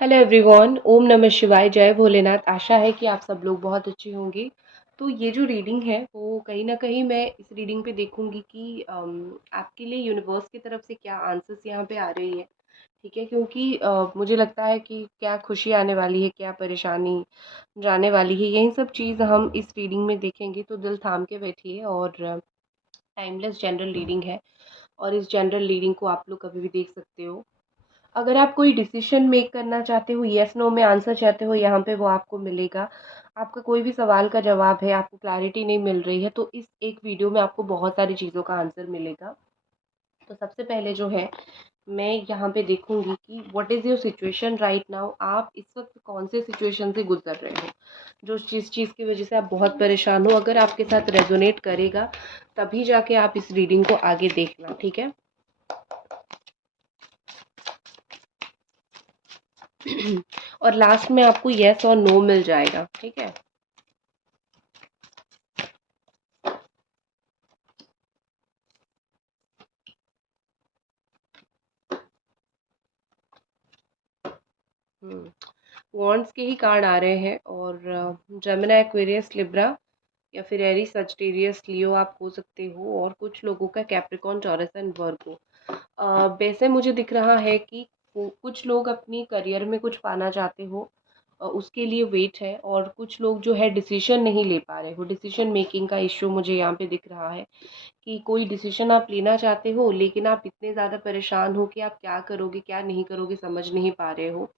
Hello everyone, ओम नमः शिवाय, जय भोलेनाथ। आशा है कि आप सब लोग बहुत अच्छे होंगे। तो ये जो रीडिंग है वो कहीं ना कहीं मैं इस रीडिंग पे देखूंगी कि आपके लिए यूनिवर्स की तरफ से क्या आंसर्स यहाँ पे आ रही है। ठीक है, क्योंकि मुझे लगता है कि क्या खुशी आने वाली है, क्या परेशानी जाने वाली है, यही सब चीज़ हम इस रीडिंग में देखेंगे। तो दिल थाम के बैठिए। और टाइमलेस जनरल रीडिंग है और इस जनरल रीडिंग को आप लोग कभी भी देख सकते हो। अगर आप कोई डिसीजन मेक करना चाहते हो, येस नो में आंसर चाहते हो, यहाँ पे वो आपको मिलेगा। आपका कोई भी सवाल का जवाब है, आपको क्लैरिटी नहीं मिल रही है, तो इस एक वीडियो में आपको बहुत सारी चीज़ों का आंसर मिलेगा। तो सबसे पहले जो है, मैं यहाँ पे देखूंगी कि what is your situation right now. आप इस वक्त कौन से सिचुएशन से गुजर रहे हो, जो जिस चीज़ की वजह से आप बहुत परेशान हो। अगर आपके साथ रेजोनेट करेगा तभी जाके आप इस रीडिंग को आगे देखना। ठीक है। और लास्ट में आपको येस और नो मिल जाएगा। ठीक है। वॉन्ड्स के ही कार्ड आ रहे हैं। और जेमिनी, एक्वेरियस, लिब्रा या फिर एरीज, सजिटेरियस, लियो आप हो सकते हो। और कुछ लोगों का कैप्रिकॉर्न, टॉरस एंड वर्गो। वैसे मुझे दिख रहा है कि कुछ लोग अपनी करियर में कुछ पाना चाहते हो, उसके लिए वेट है। और कुछ लोग जो है डिसीजन नहीं ले पा रहे हो, डिसीजन मेकिंग का इश्यू मुझे यहाँ पे दिख रहा है कि कोई डिसीजन आप लेना चाहते हो लेकिन आप इतने ज़्यादा परेशान हो कि आप क्या करोगे क्या नहीं करोगे समझ नहीं पा रहे हो।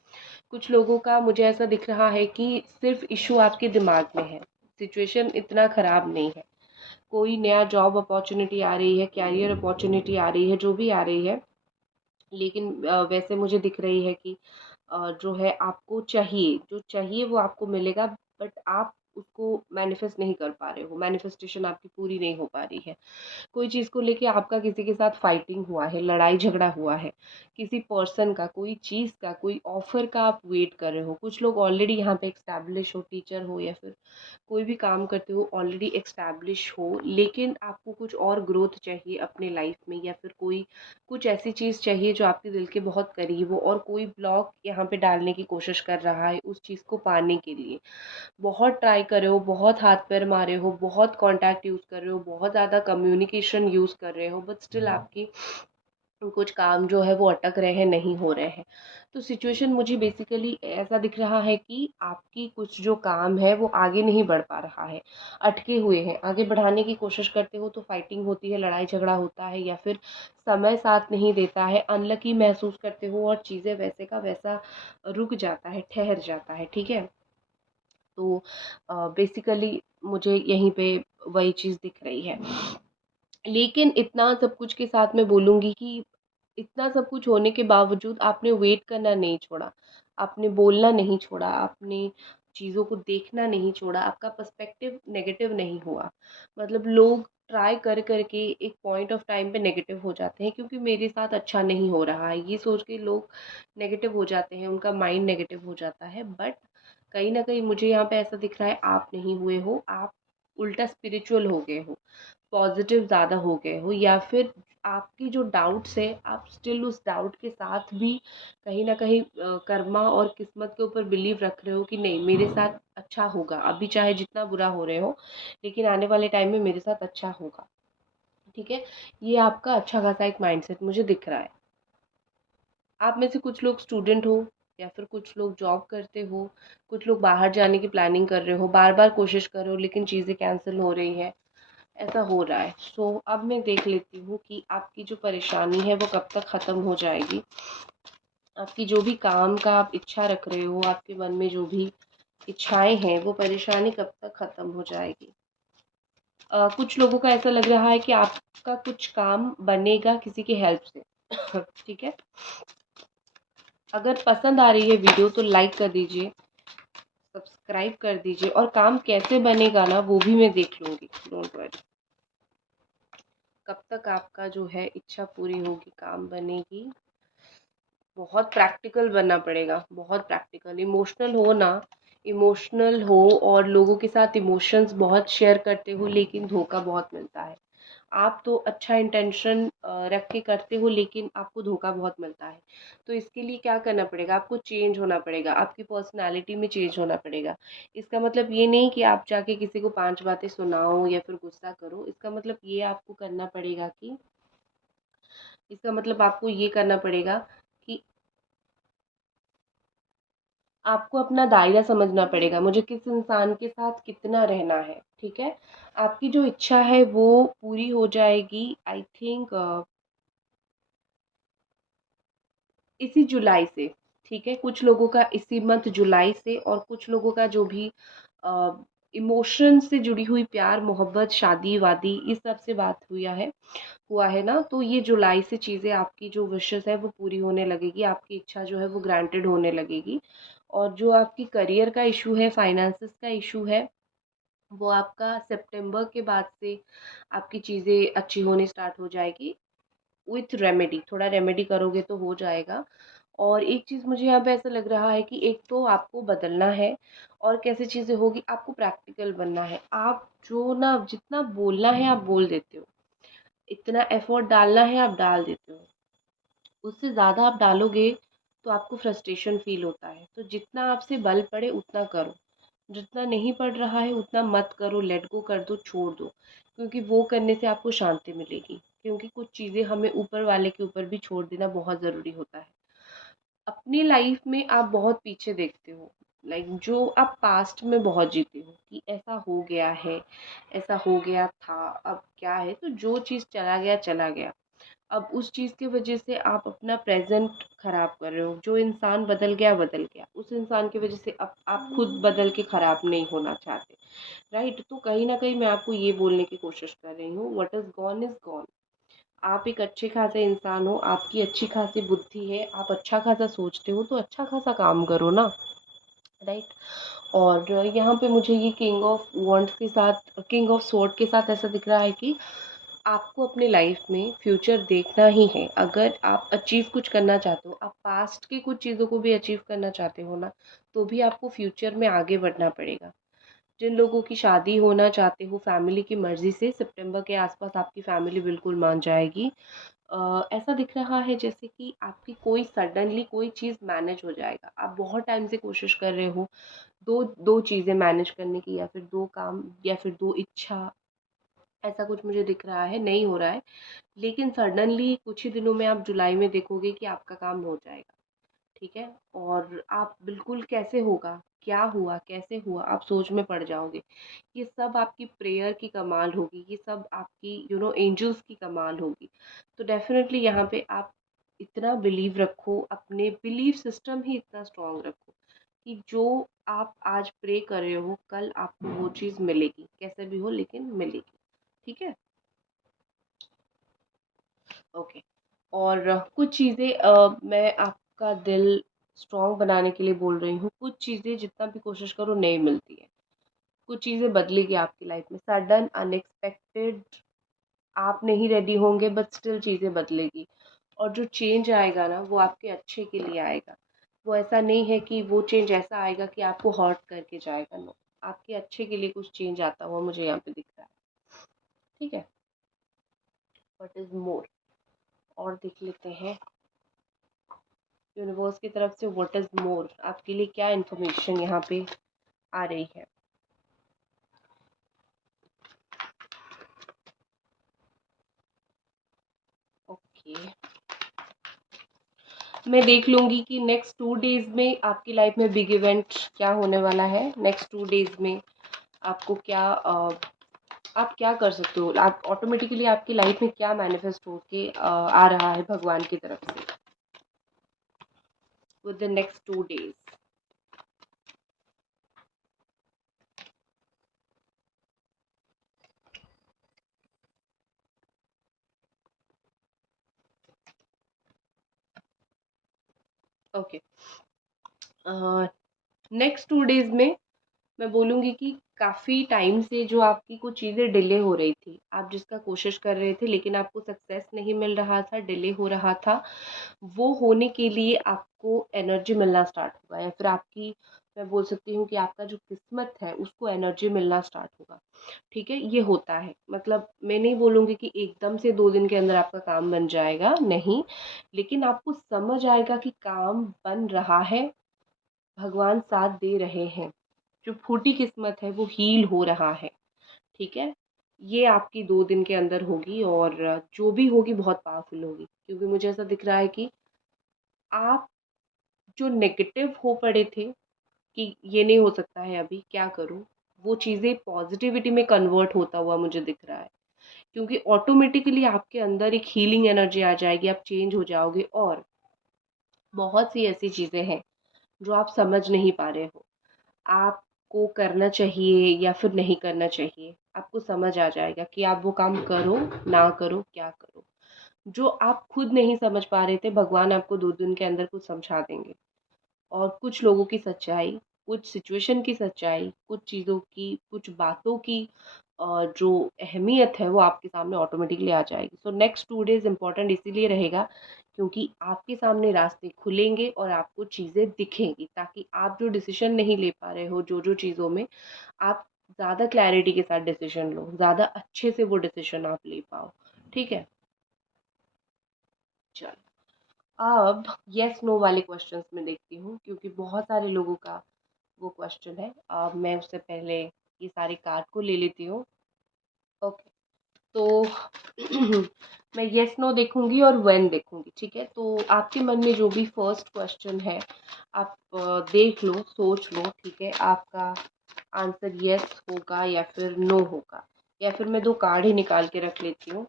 कुछ लोगों का मुझे ऐसा दिख रहा है कि सिर्फ इशू आपके दिमाग में है, सिचुएशन इतना ख़राब नहीं है। कोई नया जॉब अपॉर्चुनिटी आ रही है, कैरियर अपॉर्चुनिटी आ रही है, जो भी आ रही है। लेकिन वैसे मुझे दिख रही है कि जो है आपको चाहिए, जो चाहिए वो आपको मिलेगा। बट आप उसको मैनिफेस्ट नहीं कर पा रहे हो, मैनिफेस्टेशन आपकी पूरी नहीं हो पा रही है। कोई चीज़ को लेके आपका किसी के साथ फाइटिंग हुआ है, लड़ाई झगड़ा हुआ है, किसी पर्सन का, कोई चीज़ का, कोई ऑफर का आप वेट कर रहे हो। कुछ लोग ऑलरेडी यहाँ पे एक्स्टैब्लिश हो, टीचर हो या फिर कोई भी काम करते हो ऑलरेडी एक्स्टैब्लिश हो, लेकिन आपको कुछ और ग्रोथ चाहिए अपने लाइफ में, या फिर कोई कुछ ऐसी चीज़ चाहिए जो आपके दिल के बहुत करीब हो। और कोई ब्लॉक यहाँ पे डालने की कोशिश कर रहा है उस चीज़ को पाने के लिए। बहुत ट्राई कर रहे हो, बहुत हाथ पैर मारे हो, बहुत कांटेक्ट यूज़ कर रहे हो, बहुत ज़्यादा कम्युनिकेशन यूज़ कर रहे हो, बट स्टिल आपकी कुछ काम जो है वो अटक रहे हैं, नहीं हो रहे हैं। तो सिचुएशन मुझे बेसिकली ऐसा दिख रहा है कि आपकी कुछ जो काम है वो आगे नहीं बढ़ पा रहा है, अटके हुए हैं। आगे बढ़ाने की कोशिश करते हो तो फाइटिंग होती है, लड़ाई झगड़ा होता है, या फिर समय साथ नहीं देता है, अनलकी महसूस करते हो और चीज़ें वैसे का वैसा रुक जाता है, ठहर जाता है। ठीक है। तो बेसिकली मुझे यहीं पे वही चीज़ दिख रही है। लेकिन इतना सब कुछ के साथ मैं बोलूँगी कि इतना सब कुछ होने के बावजूद आपने वेट करना नहीं छोड़ा, आपने बोलना नहीं छोड़ा, आपने चीज़ों को देखना नहीं छोड़ा, आपका पर्सपेक्टिव नेगेटिव नहीं हुआ। मतलब लोग ट्राई कर करके एक पॉइंट ऑफ टाइम पे नेगेटिव हो जाते हैं, क्योंकि मेरे साथ अच्छा नहीं हो रहा है, ये सोच के लोग नेगेटिव हो जाते हैं, उनका माइंड नेगेटिव हो जाता है। बट कहीं ना कहीं मुझे यहाँ पे ऐसा दिख रहा है आप नहीं हुए हो, आप उल्टा स्पिरिचुअल हो गए हो, पॉजिटिव ज़्यादा हो गए हो, या फिर आपकी जो डाउट्स है आप स्टिल उस डाउट के साथ भी कहीं ना कहीं कर्मा और किस्मत के ऊपर बिलीव रख रहे हो कि नहीं मेरे साथ अच्छा होगा, अभी चाहे जितना बुरा हो रहे हो लेकिन आने वाले टाइम में मेरे साथ अच्छा होगा। ठीक है। ये आपका अच्छा खासा एक माइंडसेट मुझे दिख रहा है। आप में से कुछ लोग स्टूडेंट हो, या फिर कुछ लोग जॉब करते हो, कुछ लोग बाहर जाने की प्लानिंग कर रहे हो, बार बार कोशिश कर रहे हो लेकिन चीज़ें कैंसिल हो रही है, ऐसा हो रहा है। सो अब मैं देख लेती हूँ कि आपकी जो परेशानी है वो कब तक ख़त्म हो जाएगी। आपकी जो भी काम का आप इच्छा रख रहे हो, आपके मन में जो भी इच्छाएं हैं, वो परेशानी कब तक ख़त्म हो जाएगी। कुछ लोगों का ऐसा लग रहा है कि आपका कुछ काम बनेगा किसी की हेल्प से। ठीक है। अगर पसंद आ रही है वीडियो तो लाइक कर दीजिए, सब्सक्राइब कर दीजिए, और काम कैसे बनेगा ना वो भी मैं देख लूँगी, डोंट वरी। कब तक आपका जो है इच्छा पूरी होगी, काम बनेगी। बहुत प्रैक्टिकल बनना पड़ेगा, बहुत प्रैक्टिकल, इमोशनल हो ना, इमोशनल हो और लोगों के साथ इमोशंस बहुत शेयर करते हो, लेकिन धोखा बहुत मिलता है। आप तो अच्छा इंटेंशन रख के करते हो, लेकिन आपको धोखा बहुत मिलता है। तो इसके लिए क्या करना पड़ेगा, आपको चेंज होना पड़ेगा, आपकी पर्सनैलिटी में चेंज होना पड़ेगा। इसका मतलब ये नहीं कि आप जाके किसी को 5 बातें सुनाओ या फिर गुस्सा करो। इसका मतलब ये आपको करना पड़ेगा कि इसका मतलब आपको ये करना पड़ेगा कि आपको अपना दायरा समझना पड़ेगा, मुझे किस इंसान के साथ कितना रहना है, ठीक है? आपकी जो इच्छा है वो पूरी हो जाएगी, आई थिंक इसी जुलाई से, ठीक है? कुछ लोगों का इसी मंथ जुलाई से, और कुछ लोगों का जो भी इमोशन से जुड़ी हुई प्यार, मोहब्बत, शादी-वादी इस सब से बात हुआ है ना, तो ये जुलाई से चीज़ें, आपकी जो विशेज़ है वो पूरी होने लगेगी, आपकी इच्छा जो है वो ग्रांटेड होने लगेगी। और जो आपकी करियर का इश्यू है, फाइनेंसेस का इश्यू है, वो आपका सितंबर के बाद से आपकी चीज़ें अच्छी होनी स्टार्ट हो जाएगी, विथ रेमेडी। थोड़ा रेमेडी करोगे तो हो जाएगा। और एक चीज़ मुझे यहाँ पे ऐसा लग रहा है कि एक तो आपको बदलना है, और कैसे चीज़ें होगी, आपको प्रैक्टिकल बनना है। आप जो ना, जितना बोलना है आप बोल देते हो, इतना एफर्ट डालना है आप डाल देते हो, उससे ज़्यादा आप डालोगे तो आपको फ्रस्ट्रेशन फील होता है। तो जितना आपसे बल पड़े उतना करो, जितना नहीं पड़ रहा है उतना मत करो, लेट गो कर दो, छोड़ दो। क्योंकि वो करने से आपको शांति मिलेगी, क्योंकि कुछ चीज़ें हमें ऊपर वाले के ऊपर भी छोड़ देना बहुत ज़रूरी होता है। अपनी लाइफ में आप बहुत पीछे देखते हो, लाइक जो आप पास्ट में बहुत जीते हो कि ऐसा हो गया है, ऐसा हो गया था, अब क्या है, तो जो चीज़ चला गया चला गया। अब उस चीज़ की वजह से आप अपना प्रेजेंट खराब कर रहे हो। जो इंसान बदल गया, उस इंसान की वजह से अब आप खुद बदल के खराब नहीं होना चाहते, राइट? तो कहीं ना कहीं मैं आपको ये बोलने की कोशिश कर रही हूँ, what is gone is gone. आप एक अच्छे खासे इंसान हो, आपकी अच्छी खासी बुद्धि है, आप अच्छा खासा सोचते हो, तो अच्छा खासा काम करो ना, राइट? और यहाँ पे मुझे ये किंग ऑफ वॉन्ड्स के साथ, किंग ऑफ स्वॉर्ड के साथ ऐसा दिख रहा है कि आपको अपनी लाइफ में फ्यूचर देखना ही है। अगर आप अचीव कुछ करना चाहते हो, आप पास्ट की कुछ चीज़ों को भी अचीव करना चाहते हो ना, तो भी आपको फ्यूचर में आगे बढ़ना पड़ेगा। जिन लोगों की शादी होना चाहते हो फैमिली की मर्ज़ी से, सितंबर के आसपास आपकी फैमिली बिल्कुल मान जाएगी। ऐसा दिख रहा है जैसे कि आपकी कोई सडनली कोई चीज़ मैनेज हो जाएगा। आप बहुत टाइम से कोशिश कर रहे हो दो दो चीज़ें मैनेज करने की, या फिर दो काम, या फिर दो इच्छा, ऐसा कुछ मुझे दिख रहा है, नहीं हो रहा है। लेकिन सडनली कुछ ही दिनों में आप जुलाई में देखोगे कि आपका काम हो जाएगा, ठीक है? और आप बिल्कुल कैसे होगा, क्या हुआ, कैसे हुआ, आप सोच में पड़ जाओगे। ये सब आपकी प्रेयर की कमाल होगी, ये सब आपकी एंजल्स की कमाल होगी। तो डेफिनेटली यहाँ पे आप इतना बिलीव रखो, अपने बिलीफ सिस्टम ही इतना स्ट्रांग रखो कि जो आप आज प्रे कर रहे हो, कल आपको वो चीज़ मिलेगी, कैसे भी हो लेकिन मिलेगी, ठीक है? ओके। और कुछ चीज़ें मैं आपका दिल स्ट्रॉन्ग बनाने के लिए बोल रही हूँ। कुछ चीज़ें जितना भी कोशिश करो नहीं मिलती है। कुछ चीज़ें बदलेगी आपकी लाइफ में, सडन अनएक्सपेक्टेड, आप नहीं रेडी होंगे बट स्टिल चीज़ें बदलेगी। और जो चेंज आएगा ना वो आपके अच्छे के लिए आएगा। वो ऐसा नहीं है कि वो चेंज ऐसा आएगा कि आपको हर्ट करके जाएगा, नो। आपके अच्छे के लिए कुछ चेंज आता हुआ मुझे यहाँ पे दिख रहा है, ठीक है? व्हाट इज़ मोर, और देख लेते हैं यूनिवर्स की तरफ से व्हाट इज़ मोर, आपके लिए क्या इन्फॉर्मेशन यहाँ पे आ रही है। ओके, मैं देख लूँगी कि नेक्स्ट 2 डेज़ में आपकी लाइफ में बिग इवेंट क्या होने वाला है। नेक्स्ट 2 डेज़ में आपको क्या आप क्या कर सकते हो, आप ऑटोमेटिकली आपकी लाइफ में क्या मैनिफेस्ट होके आ रहा है भगवान की तरफ से with the next 2 days. Okay, next 2 days में मैं बोलूँगी कि काफ़ी टाइम से जो आपकी कुछ चीज़ें डिले हो रही थी, आप जिसका कोशिश कर रहे थे लेकिन आपको सक्सेस नहीं मिल रहा था, डिले हो रहा था, वो होने के लिए आपको एनर्जी मिलना स्टार्ट होगा, या फिर आपकी, मैं बोल सकती हूँ कि आपका जो किस्मत है उसको एनर्जी मिलना स्टार्ट होगा। ठीक है, ये होता है। मतलब मैं नहीं बोलूँगी कि एकदम से 2 दिन के अंदर आपका काम बन जाएगा, नहीं। लेकिन आपको समझ आएगा कि काम बन रहा है, भगवान साथ दे रहे हैं। जो फूटी किस्मत है वो हील हो रहा है। ठीक है? ये आपकी 2 दिन के अंदर होगी और जो भी होगी बहुत पावरफुल होगी। क्योंकि मुझे ऐसा दिख रहा है कि आप जो नेगेटिव हो पड़े थे कि ये नहीं हो सकता है अभी, क्या करूँ? वो चीज़ें पॉज़िटिविटी में कन्वर्ट होता हुआ मुझे दिख रहा है। क्योंकि ऑटोमेटिकली आपके अंदर एक हीलिंग एनर्जी आ जाएगी, आप चेंज हो जाओगे और बहुत सी ऐसी चीज़ें हैं जो आप समझ नहीं पा रहे हो। आपको करना चाहिए या फिर नहीं करना चाहिए, आपको समझ आ जाएगा कि आप वो काम करो, ना करो, क्या करो। जो आप खुद नहीं समझ पा रहे थे, भगवान आपको 2 दिन के अंदर कुछ समझा देंगे। और कुछ लोगों की सच्चाई, कुछ सिचुएशन की सच्चाई, कुछ चीज़ों की, कुछ बातों की जो अहमियत है वो आपके सामने ऑटोमेटिकली आ जाएगी। सो नेक्स्ट 2 डेज़ इम्पोर्टेंट इसीलिए रहेगा क्योंकि आपके सामने रास्ते खुलेंगे और आपको चीज़ें दिखेंगी, ताकि आप जो डिसीज़न नहीं ले पा रहे हो जो-जो चीज़ों में, आप ज़्यादा क्लैरिटी के साथ डिसीज़न लो, ज़्यादा अच्छे से वो डिसीज़न आप ले पाओ। ठीक है? चलो, अब येस नो वाले क्वेश्चंस में देखती हूँ क्योंकि बहुत सारे लोगों का वो क्वेश्चन है। अब मैं उससे पहले ये सारे कार्ड को ले लेती हूँ। ओके, तो मैं येस नो देखूंगी और व्हेन देखूंगी। ठीक है, तो आपके मन में जो भी फर्स्ट क्वेश्चन है आप देख लो, सोच लो। ठीक है, आपका आंसर येस होगा या फिर नो होगा, या फिर मैं 2 कार्ड ही निकाल के रख लेती हूँ।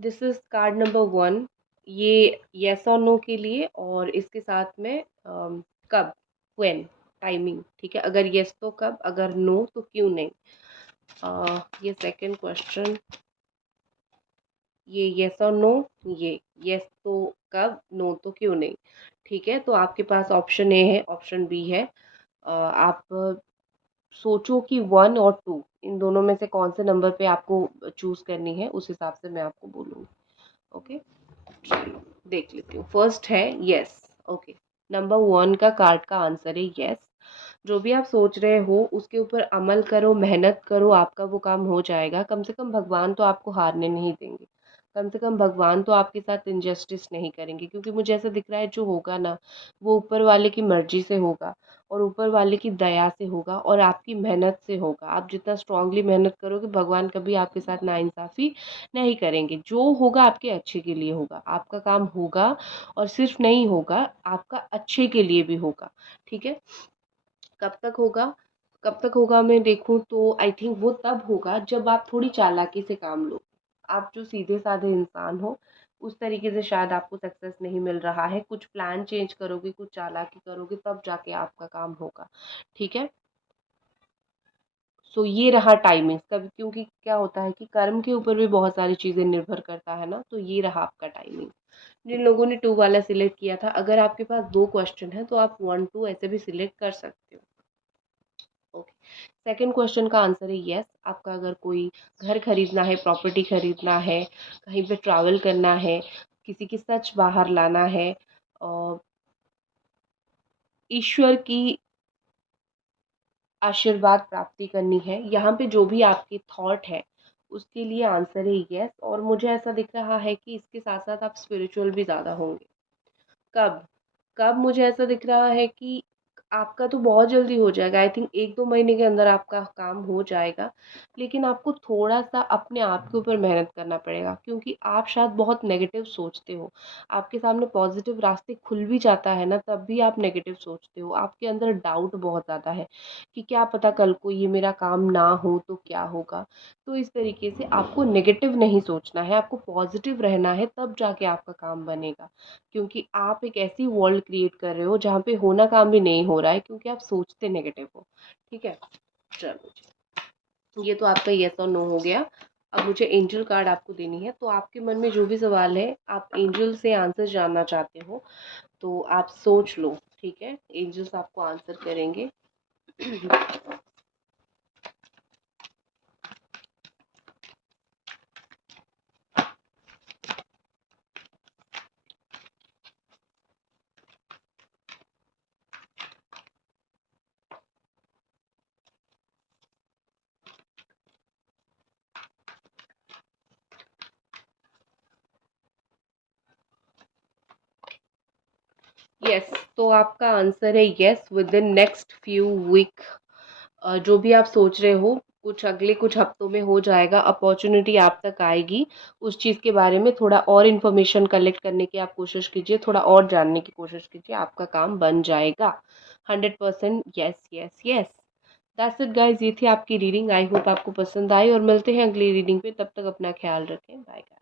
This is called number 1। ये येस और नो के लिए, और इसके साथ में कब, व्हेन, टाइमिंग। ठीक है, अगर येस तो कब, अगर नो तो क्यों नहीं। ये सेकंड क्वेश्चन, ये येस और नो, ये येस तो कब, नो तो क्यों नहीं। ठीक है, तो आपके पास ऑप्शन ए है, ऑप्शन बी है। आप सोचो कि 1 और 2 इन दोनों में से कौन से नंबर पे आपको चूज करनी है, उस हिसाब से मैं आपको बोलूँगी। ओके, चलो देख लेती हूँ। फर्स्ट है यस। ओके, नंबर 1 का कार्ड का आंसर है यस। जो भी आप सोच रहे हो उसके ऊपर अमल करो, मेहनत करो, आपका वो काम हो जाएगा। कम से कम भगवान तो आपको हारने नहीं देंगे। कम से कम भगवान तो आपके साथ इनजस्टिस नहीं करेंगे, क्योंकि मुझे ऐसा दिख रहा है जो होगा ना, वो ऊपर वाले की मर्जी से होगा और ऊपर वाले की दया से होगा और आपकी मेहनत से होगा। आप जितना स्ट्रांगली मेहनत करोगे, भगवान कभी आपके साथ नाइंसाफ़ी नहीं करेंगे। जो होगा आपके अच्छे के लिए होगा, आपका काम होगा, और सिर्फ नहीं होगा, आपका अच्छे के लिए भी होगा। ठीक है, कब तक होगा, कब तक होगा मैं देखूँ तो आई थिंक वो तब होगा जब आप थोड़ी चालाकी से काम लो। आप जो सीधे साधे इंसान हो, उस तरीके से शायद आपको सक्सेस नहीं मिल रहा है। कुछ प्लान चेंज करोगे, कुछ चालाकी करोगे, तब जाके आपका काम होगा। ठीक है, सो ये रहा टाइमिंग। कभी, क्योंकि क्या होता है कि कर्म के ऊपर भी बहुत सारी चीज़ें निर्भर करता है ना, तो ये रहा आपका टाइमिंग। जिन लोगों ने 2 वाला सिलेक्ट किया था, अगर आपके पास 2 क्वेश्चन है तो आप 1 2 ऐसे भी सिलेक्ट कर सकते हो। ओके, सेकंड क्वेश्चन का आंसर है यस। आपका अगर कोई घर खरीदना है, प्रॉपर्टी खरीदना है, कहीं पे ट्रैवल करना है, किसी की सच बाहर लाना है, ईश्वर की आशीर्वाद प्राप्ति करनी है, यहाँ पे जो भी आपके थॉट है उसके लिए आंसर है यस। और मुझे ऐसा दिख रहा है कि इसके साथ साथ आप स्पिरिचुअल भी ज़्यादा होंगे। कब, कब मुझे ऐसा दिख रहा है कि आपका तो बहुत जल्दी हो जाएगा। आई थिंक 1 2 महीने के अंदर आपका काम हो जाएगा। लेकिन आपको थोड़ा-सा अपने आप के ऊपर मेहनत करना पड़ेगा, क्योंकि आप शायद बहुत नेगेटिव सोचते हो। आपके सामने पॉज़िटिव रास्ते खुल भी जाता है ना, तब भी आप नेगेटिव सोचते हो। आपके अंदर डाउट बहुत ज़्यादा है कि क्या पता कल को ये मेरा काम ना हो तो क्या होगा? तो इस तरीके से आपको नेगेटिव नहीं सोचना है, आपको पॉज़िटिव रहना है, तब जाके आपका काम बनेगा। क्योंकि आप एक ऐसी वर्ल्ड क्रिएट कर रहे हो जहाँ पे होना काम भी नहीं हो रहा है, क्योंकि आप सोचते नेगेटिव हो। ठीक है, चलो जी, ये तो आपका येस और नो हो गया। अब मुझे एंजल कार्ड आपको देनी है, तो आपके मन में जो भी सवाल है, आप एंजल से आंसर जानना चाहते हो तो आप सोच लो। ठीक है, एंजल्स आपको आंसर करेंगे। यस, तो आपका आंसर है yes, within next few week जो भी आप सोच रहे हो कुछ हफ्तों में हो जाएगा, अपॉर्चुनिटी आप तक आएगी। उस चीज़ के बारे में थोड़ा और इन्फॉर्मेशन कलेक्ट करने की आप कोशिश कीजिए, थोड़ा और जानने की कोशिश कीजिए, आपका काम बन जाएगा। 100% yes yes yes. That's it guys, ये थी आपकी रीडिंग। आई होप आपको पसंद आई और मिलते हैं अगली रीडिंग पे। तब तक अपना ख्याल रखें। बाय।